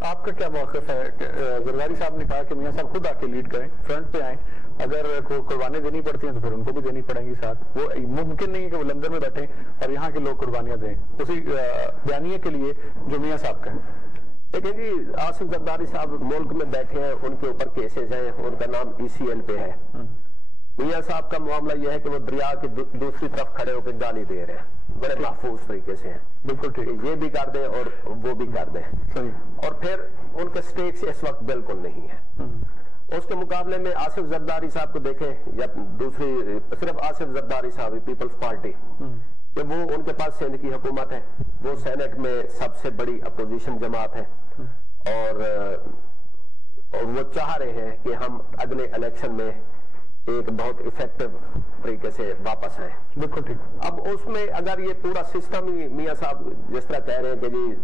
آپ کا کیا موقف ہے؟ زرداری صاحب نے کہا کہ میاں صاحب خود آ کے لیڈ کریں، فرنٹ پہ آئیں، اگر قربانیاں دینی پڑتی ہیں تو پھر ان کو بھی دینی پڑیں گی ساتھ. وہ ممکن نہیں ہے کہ وہ لندن میں بیٹھیں اور یہاں کے لوگ قربانیاں دیں اسی بیانیے کے لیے جو میاں صاحب کا ہے. دیکھیں جی، آصف زرداری صاحب ملک میں بیٹھے ہیں، ان کے اوپر کیسز ہیں، ان کا نام ECL پہ ہے. میاں صاحب کا معاملہ یہ ہے کہ وہ دریا کی دوسری طرف کھڑے ہو کے گالی دے رہے ہیں، بڑے محفوظ طریقے سے ہیں. بالکل ٹھیک، یہ بھی کر دیں اور وہ بھی کر دیں. اور پھر ان کے سٹیکس اس وقت بالکل نہیں ہے. اس کے مقابلے میں آصف زرداری صاحب کو دیکھیں، یا دوسری صرف آصف زرداری صاحب پیپلز پارٹی، کہ وہ ان کے پاس سندھ کی حکومت ہے، وہ سینٹ میں سب سے بڑی اپوزیشن جماعت ہے، اور وہ چاہ رہے ہیں کہ ہم اگلے الیکشن میں ایک بہت افیکٹو طریقے سے واپس آئیں. بالکل ٹھیک. اب اس میں اگر یہ پورا سسٹم ہی میاں صاحب جس طرح کہہ رہے ہیں کہ جی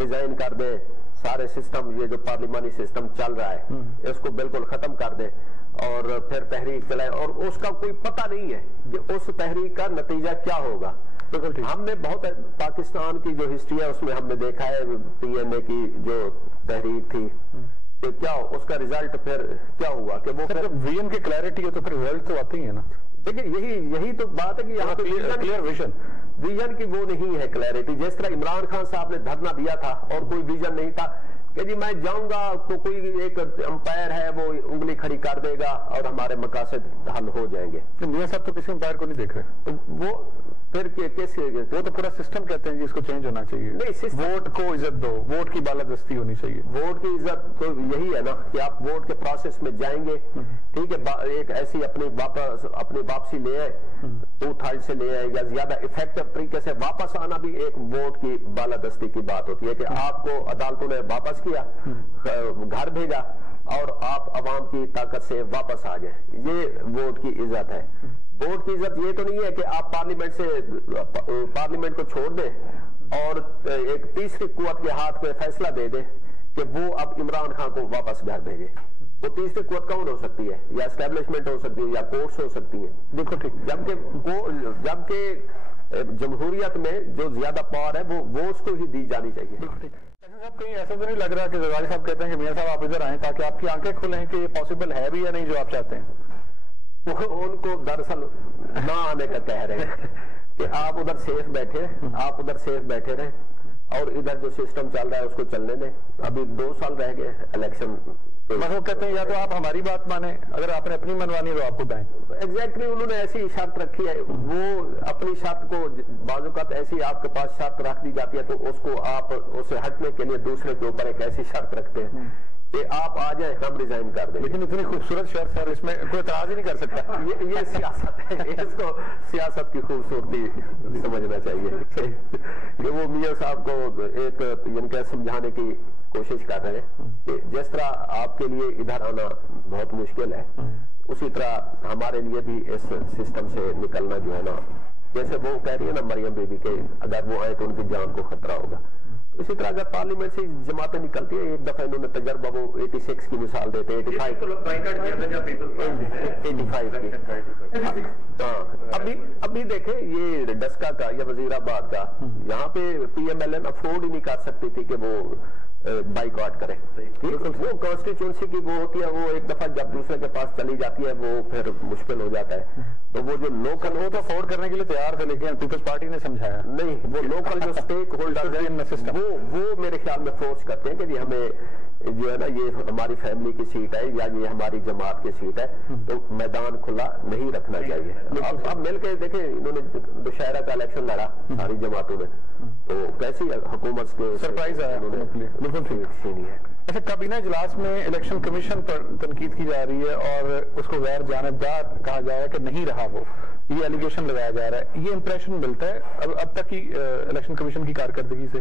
ریزائن کر دیں، سارے سسٹم یہ جو پارلیمانی سسٹم چل رہا ہے اس کو بالکل ختم کر دیں اور پھر تحریک چلائیں، اور اس کا کوئی پتہ نہیں ہے کہ اس تحریک کا نتیجہ کیا ہوگا. ہم نے بہت پاکستان کی جو ہسٹری ہے اس میں ہم نے دیکھا ہے PMA کی جو تحریک تھی کہ کیا اس کا ریزلٹ پھر کیا ہوا کہ وہ پھر ویژن کی کلیئرٹی ہے تو پھر ریزلٹ تو آتے ہی ہے نا. دیکھیں یہی تو بات ہے کہ یہاں پہ کلیئر ویژن کی وہ نہیں ہے کلیئرٹی. جس طرح عمران خان صاحب نے دھرنا دیا تھا اور کوئی ویژن نہیں تھا کہ جی میں جاؤں گا تو کوئی ایک امپائر ہے وہ انگلی کھڑی کر دے گا اور ہمارے مقاصد حل ہو جائیں گے. میاں صاحب تو کسی امپائر کو نہیں دیکھ رہے، وہ پھر وہ تو پورا سسٹم کہتے ہیں جی اس کو چینج ہونا چاہیے. نہیں، ووٹ کو عزت دو، ووٹ کی بالادستی ہونی چاہیے. ووٹ کی عزت تو یہی ہے نا کہ آپ ووٹ کے پروسیس میں جائیں گے، ٹھیک ہے، ایک ایسی اپنی واپسی لے آئے، 2/3 سے لے آئے یا زیادہ افیکٹو طریقے سے واپس آنا بھی ایک ووٹ کی بالادستی کی بات ہوتی ہے کہ آپ کو عدالتوں نے واپس کیا، گھر بھیجا اور آپ عوام کی طاقت سے واپس آ جائیں. یہ ووٹ کی عزت ہے. ووٹ کی عزت یہ تو نہیں ہے کہ آپ پارلیمنٹ کو چھوڑ دیں اور ایک تیسری قوت کے ہاتھ میں فیصلہ دے دیں کہ وہ اب عمران خان کو واپس گھر بھیجے. وہ تیسری قوت کون ہو سکتی ہے؟ یا اسٹیبلشمنٹ ہو سکتی ہے یا کورٹس ہو سکتی ہیں. بالکل ٹھیک. جبکہ جمہوریت میں جو زیادہ پاور ہے وہ ووٹس کو ہی دی جانی چاہیے. صاحب کہیں ایسا تو نہیں لگ رہا کہ زرداری صاحب کہتے ہیں کہ میاں صاحب آپ ادھر آئیں تاکہ آپ کی آنکھیں کھلیں کہ یہ پاسبل ہے بھی یا نہیں جو آپ چاہتے ہیں؟ ان کو دراصل نہ آنے کا کہہ رہے ہیں کہ آپ ادھر سیف بیٹھے رہیں اور ادھر جو سسٹم چل رہا ہے اس کو چلنے دیں. ابھی 2 سال رہ گئے الیکشن. وہ کہتے ہیں یا تو آپ ہماری بات مانیں، اگر آپ نے اپنی منوانی تو آپ خود آئیں. ایگزیکٹلی انہوں نے ایسی شرط رکھی ہے، وہ اپنی شرط کو بعض اوقات ایسی آپ کے پاس شرط رکھ دی جاتی ہے تو اس کو آپ اسے ہٹنے کے لیے دوسرے کے اوپر ایک ایسی شرط رکھتے ہیں کہ آپ آ جائیں ہم ریزائن کر دیں. لیکن اتنی خوبصورت شرط سر اس میں کوئی اعتراض ہی نہیں کر سکتا. یہ سیاست ہے، اس کو سیاست کی خوبصورتی سمجھنا چاہیے کہ وہ میاں صاحب کو ایک ان کا سمجھانے کی کوشش کر رہے ہیں کہ جس طرح آپ کے لیے ادھر آنا بہت مشکل ہے اسی طرح ہمارے لیے بھی اس سسٹم سے نکلنا جو ہے نا، جیسے وہ کہہ رہی ہے نا مریم بی بی کہ اگر وہ آئے تو ان کی جان کو خطرہ ہوگا، اسی طرح اگر پارلیمنٹ سے جماعتیں نکلتی ہیں. ایک دفعہ انہوں نے تجربہ وہ 86 کی مثال دیتے ہیں، 85 کی. ابھی دیکھیں یہ ڈسکا کا یا وزیر آباد کا، یہاں پہ PMLN افورڈ ہی نہیں کر سکتی تھی کہ وہ بائیکاٹ کرے. وہ کانسٹیچوئنسی کی وہ ہوتی ہے، وہ ایک دفعہ جب دوسرے کے پاس چلی جاتی ہے وہ پھر مشکل ہو جاتا ہے. تو وہ جو لوکل وہ تو افورڈ کرنے کے لیے تیار تھے لیکن پیپلز پارٹی نے سمجھایا نہیں. وہ لوکل جو اسٹیک ہولڈر وہ میرے خیال میں فورس کرتے ہیں کہ جی ہمیں جو ہے نا یہ ہماری فیملی کی سیٹ ہے یا یہ ہماری جماعت کی سیٹ ہے تو میدان کھلا نہیں رکھنا چاہیے. اب مل کے دیکھیں انہوں نے دشہرہ کا الیکشن لڑا ساری جماعتوں نے، تو کیسی حکومت کے سرپرائز آیا. اچھا، کابینہ اجلاس میں الیکشن کمیشن پر تنقید کی جا رہی ہے اور اس کو غیر جانبدار کہا جا رہا ہے کہ نہیں رہا، وہ یہ ایلیگیشن لگایا جا رہا ہے. یہ امپریشن ملتا ہے اب تک کی الیکشن کمیشن کی کارکردگی سے؟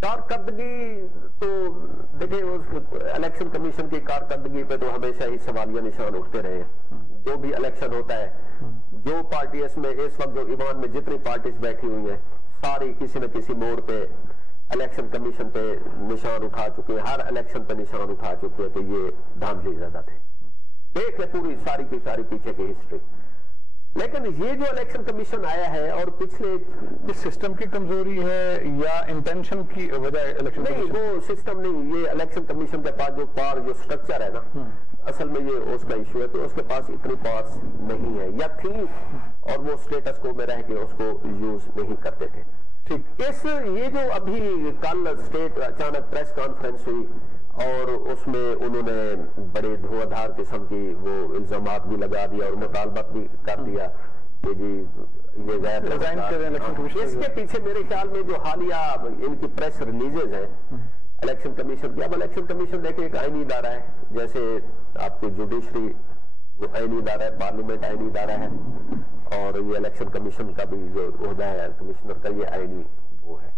کارکردگی تو دیکھیں الیکشن کمیشن کی کارکردگی پہ تو ہمیشہ ہی سوالیہ نشان اٹھتے رہے ہیں. جو بھی الیکشن ہوتا ہے، جو پارٹیز میں اس وقت جو ایوان میں جتنی پارٹیز بیٹھی ہوئی ہیں ساری کسی نہ کسی موڑ پہ الیکشن کمیشن پہ نشان اٹھا چکے ہیں، ہر الیکشن پہ نشان اٹھا چکے ہیں کہ یہ دھاندلی زدہ تھے. دیکھ لیں پوری ساری کی ساری پیچھے کی ہسٹری. لیکن یہ جو الیکشن کمیشن آیا ہے اور پچھلے سسٹم کی کمزوری ہے یا انٹینشن کی وجہ الیکشن نہیں، وہ سسٹم نہیں، یہ الیکشن کمیشن کے پاس جو سٹرکچر ہے نا، اصل میں یہ اس کا ایشو ہے کہ اس کے پاس اتنی پاورز نہیں ہے یا تھی، اور وہ اسٹیٹس کو میں رہ کے اس کو یوز نہیں کرتے تھے. یہ جو ابھی کل اسٹیٹ اچانک پریس کانفرنس ہوئی اور اس میں انہوں نے بڑے دھواں دھار قسم کی وہ الزامات بھی لگا دیا اور مطالبات بھی کر دیا کہ جی یہ غیر اس کے پیچھے میرے خیال میں جو حالیہ ان کی پریس ریلیزز ہیں الیکشن کمیشن کی. اب الیکشن کمیشن دیکھیں ایک آئینی ادارہ ہے، جیسے آپ کی جوڈیشری آئینی ادارہ ہے، پارلیمنٹ آئینی ادارہ ہے، اور یہ الیکشن کمیشن کا بھی جو عہدہ ہے کمشنر کا، یہ آئینی وہ ہے.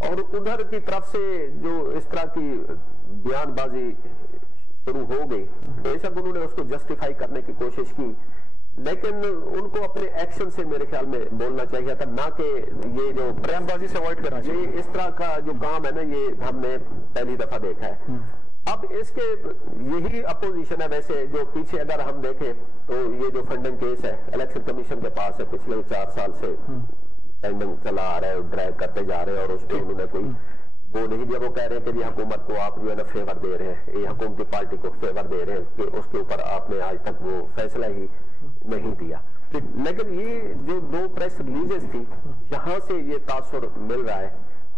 اور ادھر کی طرف سے جو اس طرح کی بیان بازی شروع ہو گئی، بے شک انہوں نے اس کو جسٹیفائی کرنے کی کوشش کی، لیکن ان کو اپنے ایکشن سے میرے خیال میں بولنا چاہیے تھا، نہ کہ یہ جو بیان بازی سے اوائڈ کرنا چاہیے. اس طرح کا جو کام ہے نا، یہ ہم نے پہلی دفعہ دیکھا ہے. اب اس کے یہی اپوزیشن ہے. ویسے جو پیچھے اگر ہم دیکھیں تو یہ جو فنڈنگ کیس ہے الیکشن کمیشن کے پاس ہے، پچھلے 4 سال سے فنڈنگ چلا آ رہا ہے، ڈرائیو کرتے جا رہے ہیں، اور اس پہ انہوں نے کوئی وہ نہیں دیا. وہ کہہ رہے ہیں کہ یہ حکومت کو آپ جو ہے نا فیور دے رہے ہیں، یہ حکومتی پارٹی کو فیور دے رہے ہیں کہ اس کے اوپر آپ نے آج تک وہ فیصلہ ہی نہیں دیا. لیکن یہ جو 2 پریس ریلیزز تھی، یہاں سے یہ تاثر مل رہا ہے،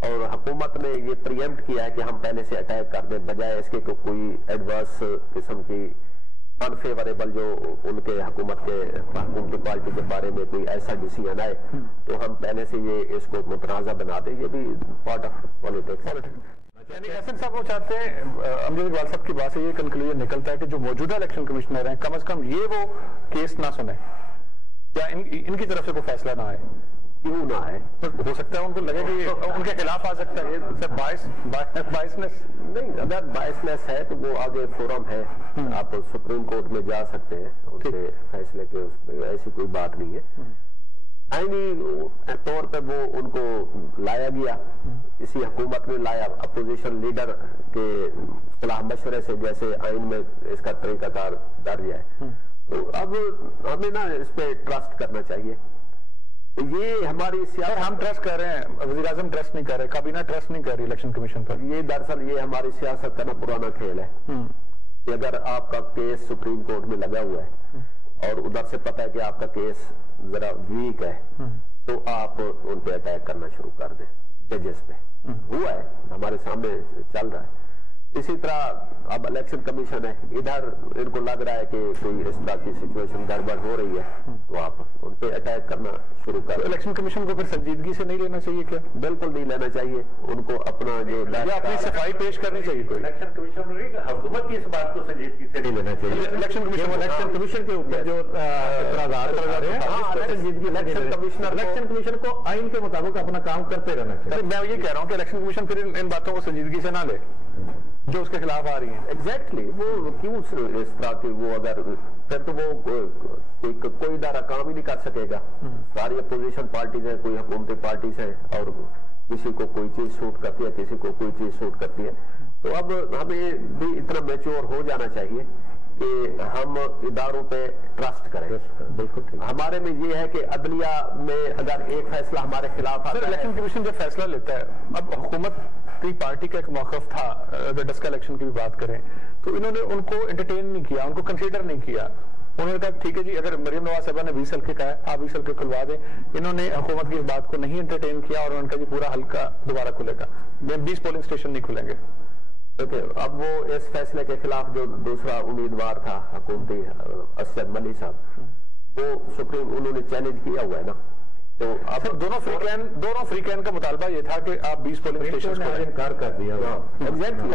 اور حکومت نے یہ پریمپٹ کیا ہے کہ ہم پہلے سے اٹیک کر دیں، بجائے اس کے کوئی ایڈورس قسم کی انفیوریبل جو ان کے حکومتی پارٹی کے بارے میں کوئی ایسا ڈیسیژن آئے تو ہم پہلے سے یہ اس کو متنازع بنا دیں. یہ بھی پارٹ آف پالیٹکس ہے. یعنی حسن صاحب وہ چاہتے ہیں، امجد اقبال صاحب کی بات سے یہ کنکلوژن نکلتا ہے کہ جو موجودہ الیکشن کمشنر ہیں کم از کم یہ وہ کیس نہ سنیں یا ان کی طرف سے کوئی فیصلہ نہ آئے. کیوں نہ آئے؟ ہو سکتا ہے ان کو لگے کہ یہ ان کے خلاف آ سکتا ہے. بائسنس نہیں، اگر بائسنس ہے تو وہ آگے فورم ہے، آپ سپریم کورٹ میں جا سکتے ہیں ان کے فیصلے کے، اس میں ایسی کوئی بات نہیں ہے. آئینی طور پہ وہ ان کو لایا گیا، اسی حکومت نے لایا اپوزیشن لیڈر کے صلاح مشورے سے، جیسے آئین میں اس کا طریقہ کار درج ہے. تو اب ہمیں نا اس پہ ٹرسٹ کرنا چاہیے. یہ ہماری سیاست، ہم ٹرسٹ کر رہے ہیں، وزیر اعظم ٹرسٹ نہیں کر رہے، کابینہ ٹرسٹ نہیں کر رہی الیکشن کمیشن پر. یہ دراصل یہ ہماری سیاست کا نا پرانا کھیل ہے کہ اگر آپ کا کیس سپریم کورٹ میں لگا ہوا ہے اور ادھر سے پتہ ہے کہ آپ کا کیس ذرا ویک ہے، تو آپ ان پہ اٹیک کرنا شروع کر دیں. ججز پہ ہوا ہے، ہمارے سامنے چل رہا ہے. اسی طرح اب الیکشن کمیشن ہے، ادھر ان کو لگ رہا ہے کہ کوئی اس طرح کی سچویشن گڑبڑ ہو رہی ہے تو آپ ان پہ اٹیک کرنا شروع کر. الیکشن کمیشن کو پھر سنجیدگی سے نہیں لینا چاہیے کیا؟ بالکل نہیں لینا چاہیے. ان کو اپنا جو اپنی صفائی پیش کرنی چاہیے. کوئی الیکشن کمیشن حکومت کی اس بات کو سنجیدگی سے نہیں لینا چاہیے. الیکشن کمیشن کے اوپر جو الیکشن کمیشن کو آئین کے مطابق اپنا کام کرتے رہنا چاہیے. میں یہ کہہ رہا ہوں کہ الیکشن کمیشن پھر ان باتوں کو سنجیدگی سے نہ لے جو اس کے خلاف آ رہی ہیں. ایگزیکٹلی وہ کیوں اس طرح کی، وہ اگر پھر تو وہ کوئی ادارہ کام ہی نہیں کر سکے گا. ساری اپوزیشن پارٹیز ہیں، کوئی حکومتی پارٹیز ہیں، اور کسی کو کوئی چیز سوٹ کرتی ہے، کسی کو کوئی چیز سوٹ کرتی ہے. تو اب ہمیں بھی اتنا میچور ہو جانا چاہیے کہ ہم اداروں پہ ٹرسٹ کریں. بالکل ہمارے میں یہ ہے کہ عدلیہ میں اگر ایک فیصلہ ہمارے خلاف آتا ہے، الیکشن کمیشن جب فیصلہ لیتا ہے، اب حکومت کی پارٹی کا ایک موقف تھا، اگر ڈسکا الیکشن کی بھی بات کریں تو انہوں نے ان کو انٹرٹین نہیں کیا، ان کو کنسیڈر نہیں کیا. انہوں نے کہا ٹھیک ہے جی، اگر مریم نواز صاحبہ نے 20 حلقے کہا ہے آپ 20 حلقے کھلوا دیں. انہوں نے حکومت کی اس بات کو نہیں انٹرٹین کیا اور انہوں نے کہا جی پورا حلقہ دوبارہ کھلے گا، 20 پولنگ اسٹیشن نہیں کھلیں گے. اب وہ اس فیصلے کے خلاف جو دوسرا امیدوار تھا حکومتی اسد ملی صاحب، وہ سپریم انہوں نے چیلنج کیا ہوا ہے نا. تو اب دونوں فری کین کا مطالبہ یہ تھا کہ آپ 20 پولنگ اسٹیشن نے انکار کر دیا.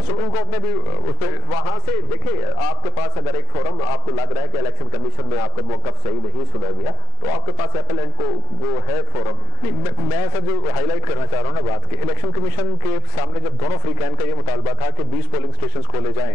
سپریم کورٹ نے بھی اس پہ وہاں سے دیکھیں، آپ کے پاس اگر ایک فورم آپ کو لگ رہا ہے کہ الیکشن کمیشن میں آپ کا موقف صحیح نہیں سنا گیا، تو آپ کے پاس ایپلنٹ کو وہ ہے فورم. میں سر جو ہائی لائٹ کرنا چاہ رہا ہوں نا بات کہ الیکشن کمیشن کے سامنے جب دونوں فری کین کا یہ مطالبہ تھا کہ 20 پولنگ اسٹیشن کھولے جائیں،